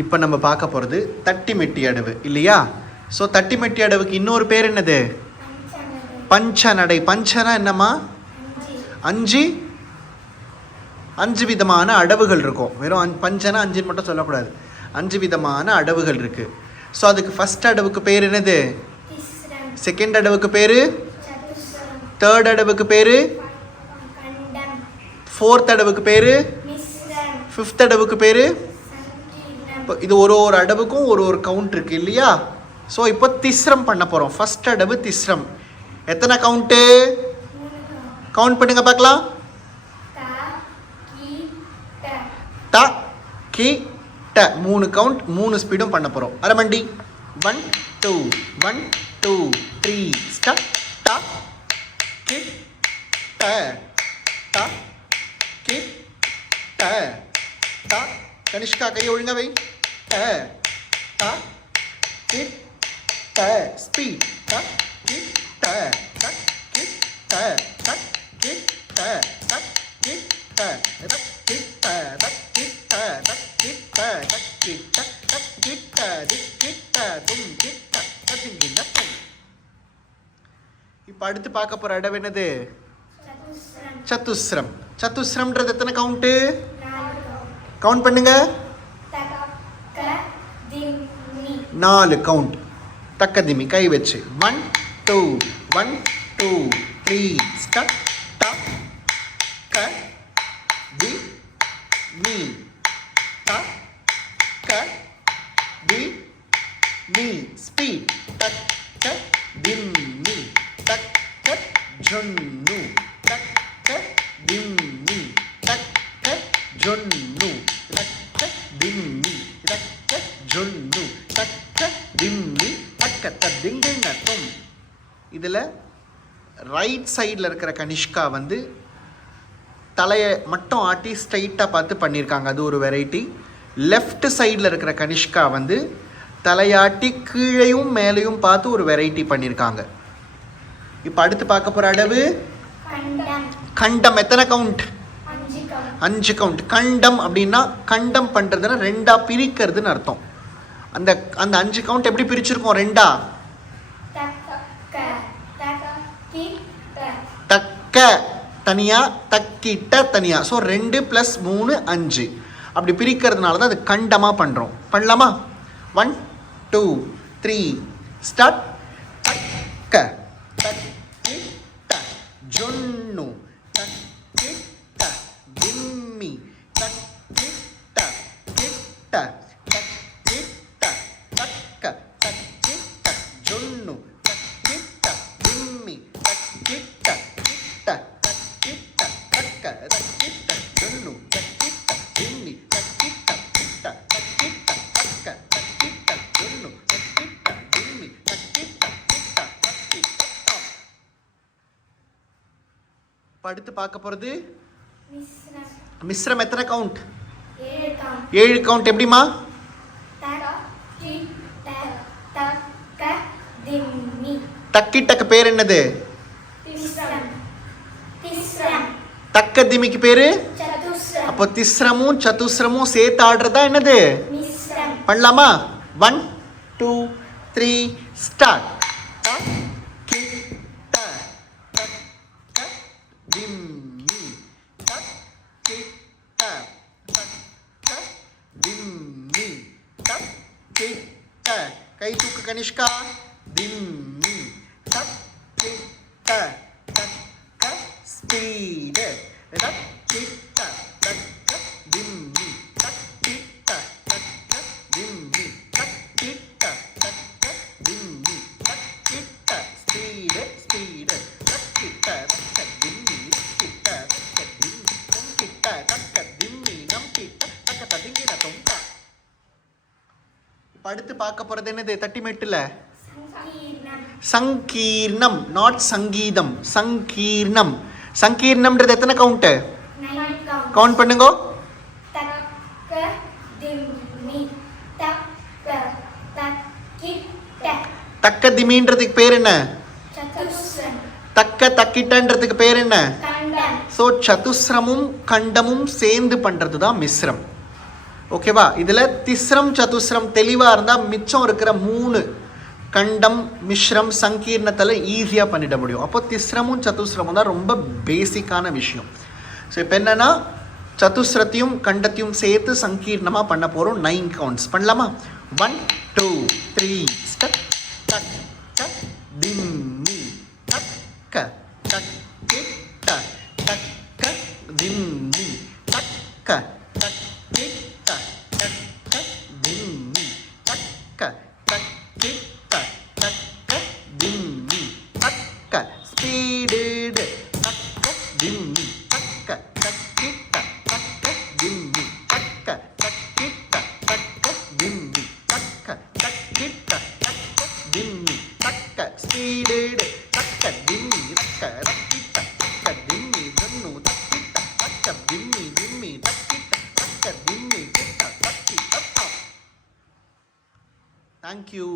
இப்போ நம்ம பார்க்க போகிறது தட்டி மெட்டி அடவு இல்லையா? ஸோ தட்டி மெட்டி அடவுக்கு இன்னொரு பேர் என்னது? பஞ்சநடை. பஞ்சனா என்னம்மா? அஞ்சு அஞ்சு விதமான அடவுகள் இருக்கும். வெறும் பஞ்சனா அஞ்சுன்னு மட்டும் சொல்லக்கூடாது. 5 விதமான அடவுகள் இருக்குது. ஸோ அதுக்கு ஃபஸ்ட் அடவுக்கு பேர் என்னது? செகண்ட் அடவுக்கு பேர், தேர்ட் அடவுக்கு பேர், ஃபோர்த் அடவுக்கு பேர், ஃபிஃப்த் அடவுக்கு பேர். இப்போ இது ஒரு ஒரு அடவுக்கும் ஒரு ஒரு கவுண்ட் இருக்குது இல்லையா? ஸோ இப்போ திஸ்ரம் பண்ண போகிறோம். ஃபஸ்ட் அடவு திஸ்ரம். எத்தனை கவுண்ட்டு? கவுண்ட் பண்ணுங்க பார்க்கலாம். ட கி ட 3 கவுண்ட், 3 ஸ்பீடும் பண்ண போகிறோம். அரமண்டி 1 2 1 2 3 ஸ்டார்ட். ட கி ட ட கி ட ட. கனிஷ்கா கையை ஒழுங்கா வை. ட ட கி ட ஸ்பீட். ட கி ட ட கி ட ட கி ட ட கி ட ட கி ட ட கி ட ட கி ட ட கி ட ட கி ட தி கி ட தும் கி ட ட திங்கி நத்தும். இப்போ அடுத்து பார்க்க போற அடவு என்னது? சதுஸ்ரம். சதுஸ்ரம்ன்றது எத்தனை கவுண்ட்டு? கவுண்ட் பண்ணுங்க. 4 கவுண்ட். தக்கதிமி கை வச்சு 1 2 1 2 3 ஸ்டார்ட். ட க தி மீ ட க தி மீ ஸ்பீட். ட க திம் மீ ட க ஜொன்னு ட க திம் மீ ட க ஜொன்னு ட க திம் மீ ட க ஜொன்னு ட க திம் மீ ட க திங்கி நத்தும். இதில் ரைட் சைடில் இருக்கிற கனிஷ்கா வந்து தலையை மட்டும் ஆட்டி ஸ்ட்ரைட்டாக பார்த்து பண்ணியிருக்காங்க, அது ஒரு வெரைட்டி. லெஃப்ட் சைடில் இருக்கிற கனிஷ்கா வந்து தலையாட்டி கீழையும் மேலேயும் பார்த்து ஒரு வெரைட்டி பண்ணியிருக்காங்க. இப்போ அடுத்து பார்க்க போகிற அடவு கண்டம். எத்தனை கவுண்ட்? 5 கவுண்ட். கண்டம் அப்படின்னா கண்டம் பண்ணுறதுன்னா 2ஆ பிரிக்கிறதுன்னு அர்த்தம். அந்த அந்த 5 கவுண்ட் எப்படி பிரிச்சிருக்கோம்? 2ஆ. தக்க தனியா, தக்கிட்ட தனியா. ஸோ 2 + 3 5 அப்படி பிரிக்கிறதுனால தான் அது கண்டமாக பண்ணுறோம். பண்ணலாமா? 1 2 3 ஸ்டார்ட். தக்க தக்கிட்ட ஜொன்னு தக்கிட்ட திம்மி தக்கிட்ட கிட்ட தக்கிட்ட தக்க தக்கிட்ட ஜொன்னு தக்கிட்ட திம்மி தக்கிட்ட கிட்ட தக்கிட்ட தக்க தக்கிட்ட ஜொன்னு தக்கிட்ட திம்மி தக்கிட்ட கிட்ட தக்கிட்ட தக்க தக்கிட்ட ஜொன்னு தக்கிட்ட திம்மி தக்கிட்ட கிட்ட தக்கிட்ட. அடுத்து பார்க்க போகிறது மிஸ்ரம். எத்தனை கவுண்ட்? 7 கவுண்ட். எப்படிமா? தக்கி டக்கு பேர் என்னது? தக்க திமிக்கு பேரு? அப்போ திஸ்ரமும் சதுஸ்ரமும் சேர்த்து ஆடுறதா என்னது? பண்ணலாமா? 1 2 3 ஸ்டார்ட். கை தூக்கு கனிஷ்கா. திம்மி தக்கிட்ட தக்க ஸ்பீடு தக்கிட்ட தக்க திம்மி தக்கிட்ட தக்க திம்மி தக்கிட்ட தக்க திம்மி தக்கிட்ட ஸ்பீடு ஸ்பீடு தக்கிட்ட தக்க திம்மி தக்கிட்ட தக்க திம்மி தொங்கிட்ட தக்க திம்மி நம்பிட்ட தக்க ததிங்கின தொங்கா. அடுத்து பார்க்க போறது என்னது? தட்டிமெட்டுல சங்கீர்ணம், நாட் சங்கீதம், சங்கீர்ணம். சங்கீர்ணம்ன்றது எத்தனை கவுண்ட்? கவுண்ட் பண்ணுங்க. தக்க திமின்றதுக்கு பேர் என்ன? தக்க தக்கிட்டன்றதுக்கு பேர் என்ன? ஸோ சதுஸ்ரமும் கண்டமும் சேர்ந்து பண்றது தான் மிஸ்ரம். ஓகேவா? இதில் திஸ்ரம் சதுஸ்ரம் தெளிவாக இருந்தால் மிச்சம் இருக்கிற 3 கண்டம் மிஸ்ரம் சங்கீர்ணத்தில் ஈஸியாக பண்ணிட முடியும். அப்போ திஸ்ரமும் சதுஸ்ரமும் தான் ரொம்ப பேசிக்கான விஷயம். ஸோ இப்போ என்னென்னா சதுஸ்ரத்தையும் கண்டத்தையும் சேர்த்து சங்கீர்ணமாக பண்ண போகிறோம். 9 கவுண்ட்ஸ் பண்ணலாமா? 1 2 3 ஸ்டக் டக் டக் திம்மி டக்க டக் கிட்ட டக்க திம்மி டக்க டக் கிட்ட டக்க திம்மி டக்க டக் கிட்ட டக்க திம்மி டக்க ஸ்பீடு டக்க திம்மி டக்க டக் கிட்ட டக்க திம்மி டக்க டக் கிட்ட டக்க திம்மி டக்க டக் கிட்ட டக்க திம்மி டக்க ஸ்பீடு டக்க திம்மி டக்க ரக்கிட்ட டக்க திம்மி தன்னு டக்கிட்ட டக்க திம்மி திம்மி டக்கிட்ட டக்க திம்மி கிட்ட டக்கி டக்க. Thank you.